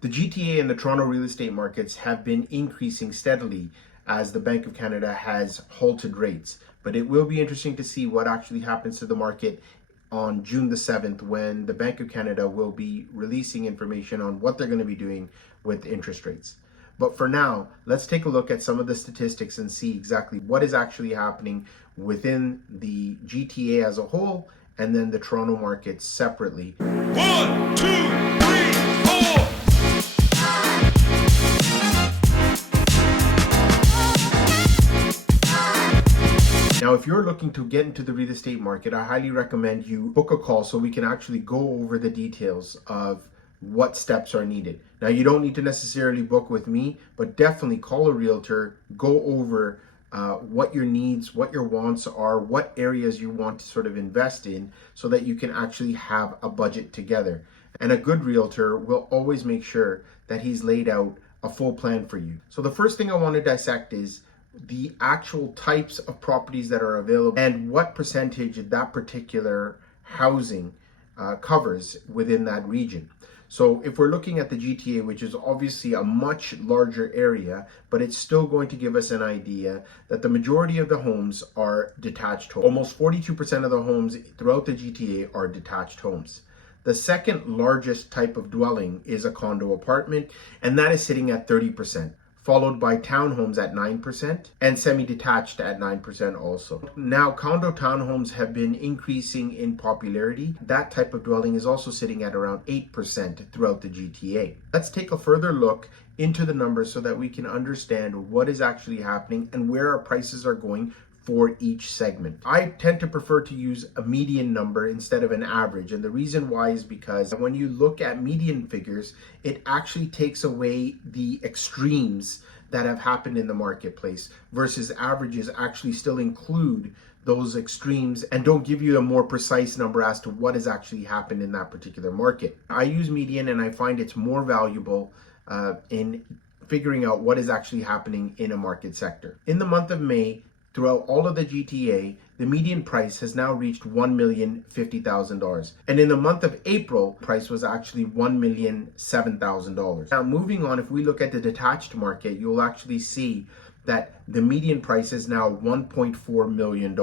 The GTA and the Toronto real estate markets have been increasing steadily as the Bank of Canada has halted rates. But it will be interesting to see what actually happens to the market on June the 7th when the Bank of Canada will be releasing information on what they're going to be doing with interest rates. But for now, let's take a look at some of the statistics and see exactly what is actually happening within the GTA as a whole and then the Toronto market separately. 1, 2, 3, 4. Now, if you're looking to get into the real estate market, I highly recommend you book a call so we can actually go over the details of what steps are needed. Now, you don't need to necessarily book with me, but definitely call a realtor, go over what your needs, what your wants are, what areas you want to sort of invest in so that you can actually have a budget together. And a good realtor will always make sure that he's laid out a full plan for you. So the first thing I want to dissect is the actual types of properties that are available and what percentage that particular housing covers within that region. So if we're looking at the GTA, which is obviously a much larger area, but it's still going to give us an idea that the majority of the homes are detached homes. Almost 42% of the homes throughout the GTA are detached homes. The second largest type of dwelling is a condo apartment, and that is sitting at 30%. Followed by townhomes at 9% and semi-detached at 9% also. Now, condo townhomes have been increasing in popularity. That type of dwelling is also sitting at around 8% throughout the GTA. Let's take a further look into the numbers so that we can understand what is actually happening and where our prices are going for each segment. I tend to prefer to use a median number instead of an average. And the reason why is because when you look at median figures, it actually takes away the extremes that have happened in the marketplace versus averages actually still include those extremes and don't give you a more precise number as to what has actually happened in that particular market. I use median and I find it's more valuable in figuring out what is actually happening in a market sector. In the month of May, throughout all of the GTA, the median price has now reached $1,050,000. And in the month of April, price was actually $1,007,000. Now, moving on, if we look at the detached market, you'll actually see that the median price is now $1.4 million.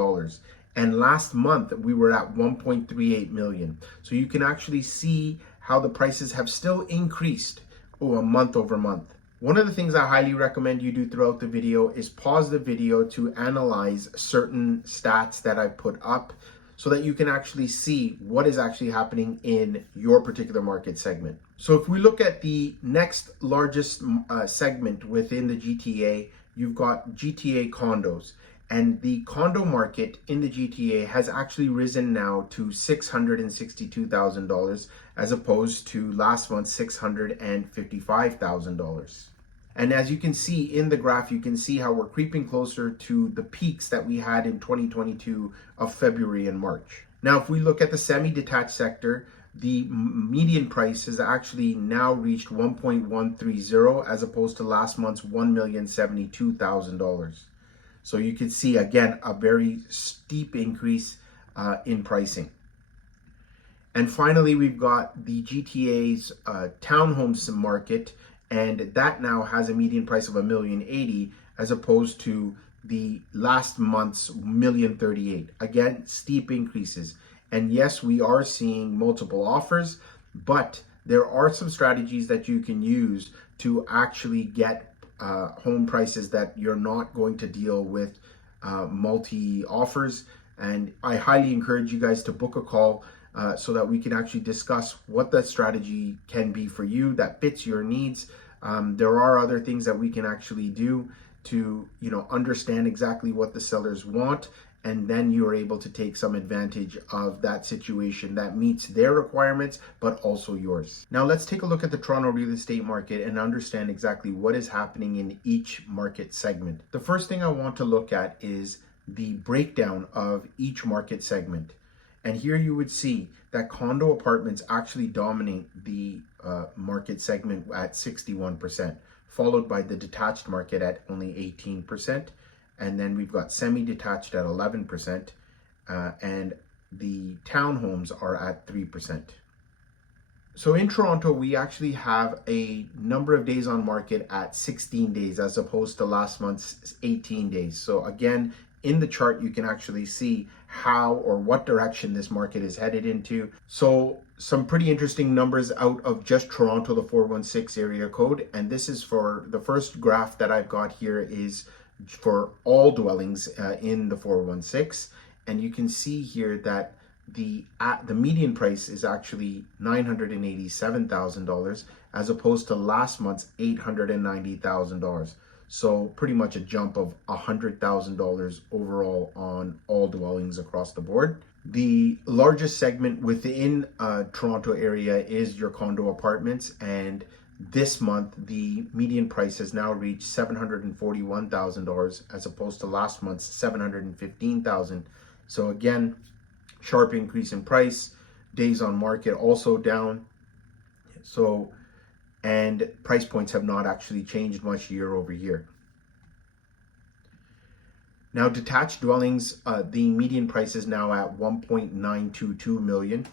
And last month, we were at $1.38 million. So you can actually see how the prices have still increased month over month. One of the things I highly recommend you do throughout the video is pause the video to analyze certain stats that I put up so that you can actually see what is actually happening in your particular market segment. So if we look at the next largest segment within the GTA, you've got GTA condos. And the condo market in the GTA has actually risen now to $662,000 as opposed to last month's $655,000. And as you can see in the graph, you can see how we're creeping closer to the peaks that we had in 2022 of February and March. Now, if we look at the semi-detached sector, the median price has actually now reached $1.130 as opposed to last month's $1,072,000. So you can see, again, a very steep increase in pricing. And finally, we've got the GTA's townhomes market, and that now has a median price of $1,080,000 as opposed to the last month's $1,038,000. Again, steep increases. And yes, we are seeing multiple offers, but there are some strategies that you can use to actually get home prices that you're not going to deal with multi offers. And I highly encourage you guys to book a call so that we can actually discuss what that strategy can be for you that fits your needs. There are other things that we can actually do to, understand exactly what the sellers want, and then you're able to take some advantage of that situation that meets their requirements, but also yours. Now let's take a look at the Toronto real estate market and understand exactly what is happening in each market segment. The first thing I want to look at is the breakdown of each market segment. And here you would see that condo apartments actually dominate the market segment at 61%, followed by the detached market at only 18%. And then we've got semi-detached at 11%, and the townhomes are at 3%. So in Toronto, we actually have a number of days on market at 16 days as opposed to last month's 18 days. So again, in the chart, you can actually see how or what direction this market is headed into. So some pretty interesting numbers out of just Toronto, the 416 area code. And this is for the first graph that I've got here is for all dwellings in the 416. And you can see here that the median price is actually $987,000 as opposed to last month's $890,000. So pretty much a jump of $100,000 overall on all dwellings across the board. The largest segment within Toronto area is your condo apartments, and this month the median price has now reached $741,000 as opposed to last month's $715,000. So again, sharp increase in price. Days on market also down. So, and price points have not actually changed much year over year. Now, detached dwellings, the median price is now at 1.922 million.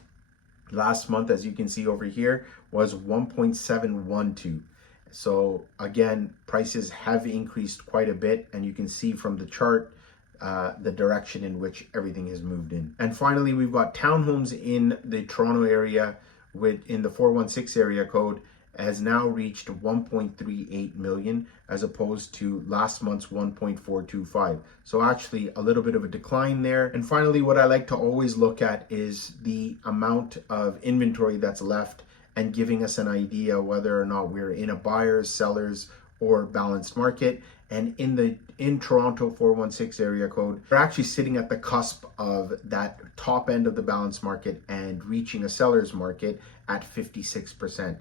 Last month, as you can see over here, was 1.712. So again, prices have increased quite a bit, and you can see from the chart the direction in which everything has moved in. And finally, we've got townhomes in the Toronto area in the 416 area code has now reached 1.38 million as opposed to last month's 1.425. So actually a little bit of a decline there. And finally, what I like to always look at is the amount of inventory that's left and giving us an idea whether or not we're in a buyer's, seller's, or balanced market. And in Toronto 416 area code, we're actually sitting at the cusp of that top end of the balanced market and reaching a seller's market at 56%.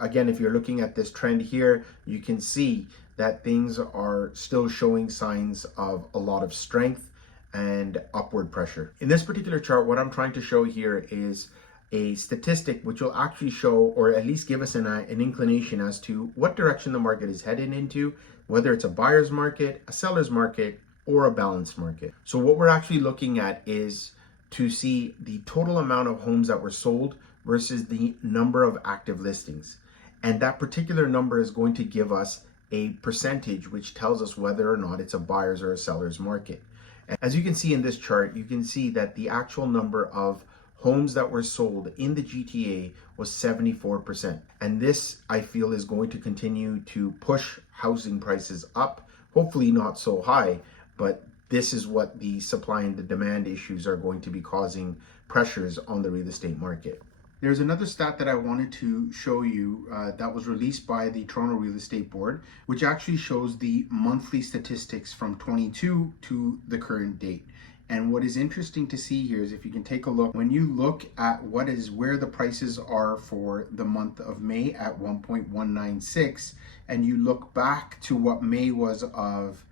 Again, if you're looking at this trend here, you can see that things are still showing signs of a lot of strength and upward pressure. In this particular chart, what I'm trying to show here is a statistic which will actually show, or at least give us an inclination as to what direction the market is heading into, whether it's a buyer's market, a seller's market, or a balanced market. So what we're actually looking at is to see the total amount of homes that were sold versus the number of active listings. And that particular number is going to give us a percentage which tells us whether or not it's a buyer's or a seller's market. And as you can see in this chart, you can see that the actual number of homes that were sold in the GTA was 74%. And this, I feel, is going to continue to push housing prices up, hopefully not so high, but this is what the supply and the demand issues are going to be causing pressures on the real estate market. There's another stat that I wanted to show you that was released by the Toronto Real Estate Board, which actually shows the monthly statistics from 22 to the current date. And what is interesting to see here is if you can take a look, when you look at where the prices are for the month of May at 1.196, and you look back to what May was of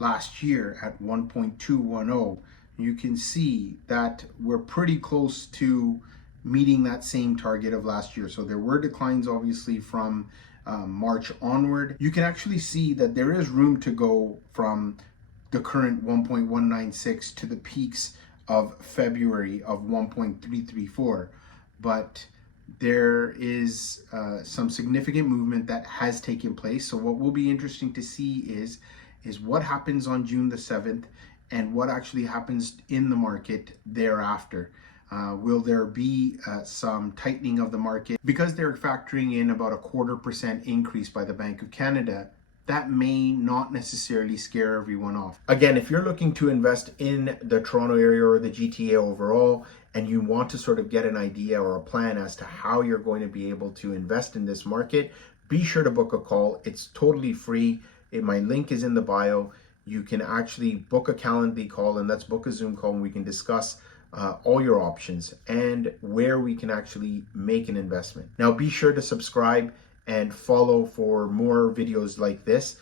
last year at 1.210, you can see that we're pretty close to meeting that same target of last year. So there were declines obviously from March onward. You can actually see that there is room to go from the current 1.196 to the peaks of February of 1.334, but there is some significant movement that has taken place. So what will be interesting to see is what happens on June the 7th and what actually happens in the market thereafter. Will there be some tightening of the market? Because they're factoring in about a 0.25% increase by the Bank of Canada, that may not necessarily scare everyone off. Again, if you're looking to invest in the Toronto area or the GTA overall, and you want to sort of get an idea or a plan as to how you're going to be able to invest in this market, be sure to book a call. It's totally free. My link is in the bio. You can actually book a Calendly call, and let's book a Zoom call, and we can discuss all your options and where we can actually make an investment. Now, be sure to subscribe and follow for more videos like this.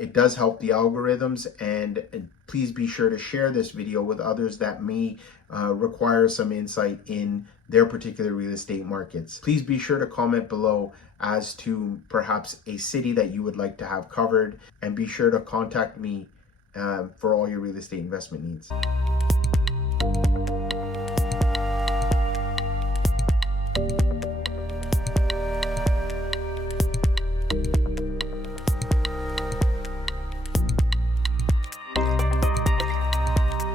It does help the algorithms, and please be sure to share this video with others that may require some insight in their particular real estate markets. Please be sure to comment below as to perhaps a city that you would like to have covered, and be sure to contact me for all your real estate investment needs.